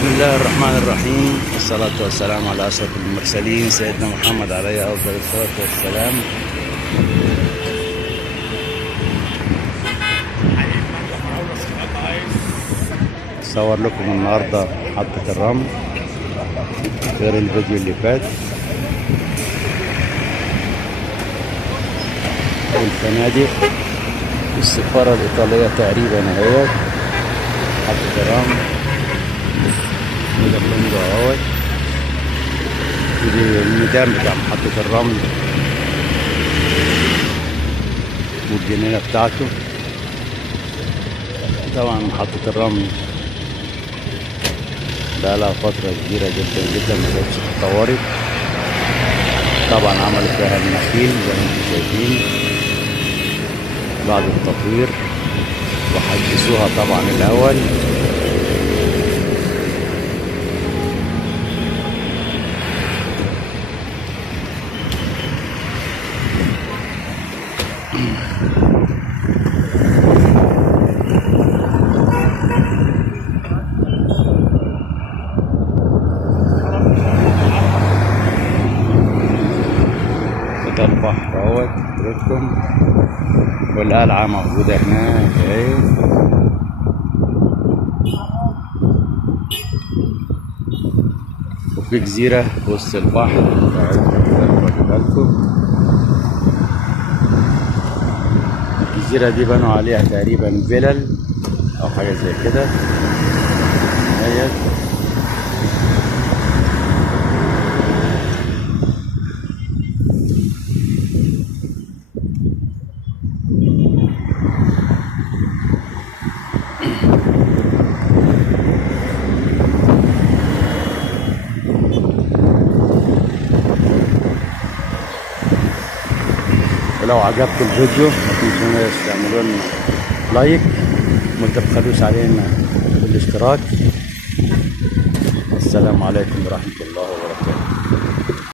بسم الله الرحمن الرحيم، والصلاة والسلام على أشرف المرسلين سيدنا محمد عليه أفضل الصلاة والسلام. أصور لكم النهاردة محطة الرمل غير الفيديو اللي فات. الفنادق السفارة الإيطالية تقريبا اهي محطة الرمل. الفندق اهوت، الميدان بتاع محطة الرمل والجنينة بتاعته. طبعا محطة الرمل بقالها فترة كبيرة جدا جدا ما كانتش اتطورت. طبعا عملوا فيها النخيل زي ما انتم شايفين بعد التطوير، وحدثوها طبعا الأول. ده البحر اهوت حضرتكم، والقلعة موجودة هناك اهي. وفي جزيرة في وسط البحر واخدها لكم. الجزيرة دي بنوا عليها تقريبا فيلل أو حاجة زي كده اهيت. ولو عجبكم الفيديو ما تنسوناش تعملوا لنا لايك وما تبخلوش علينا بالاشتراك. السلام عليكم ورحمة الله وبركاته.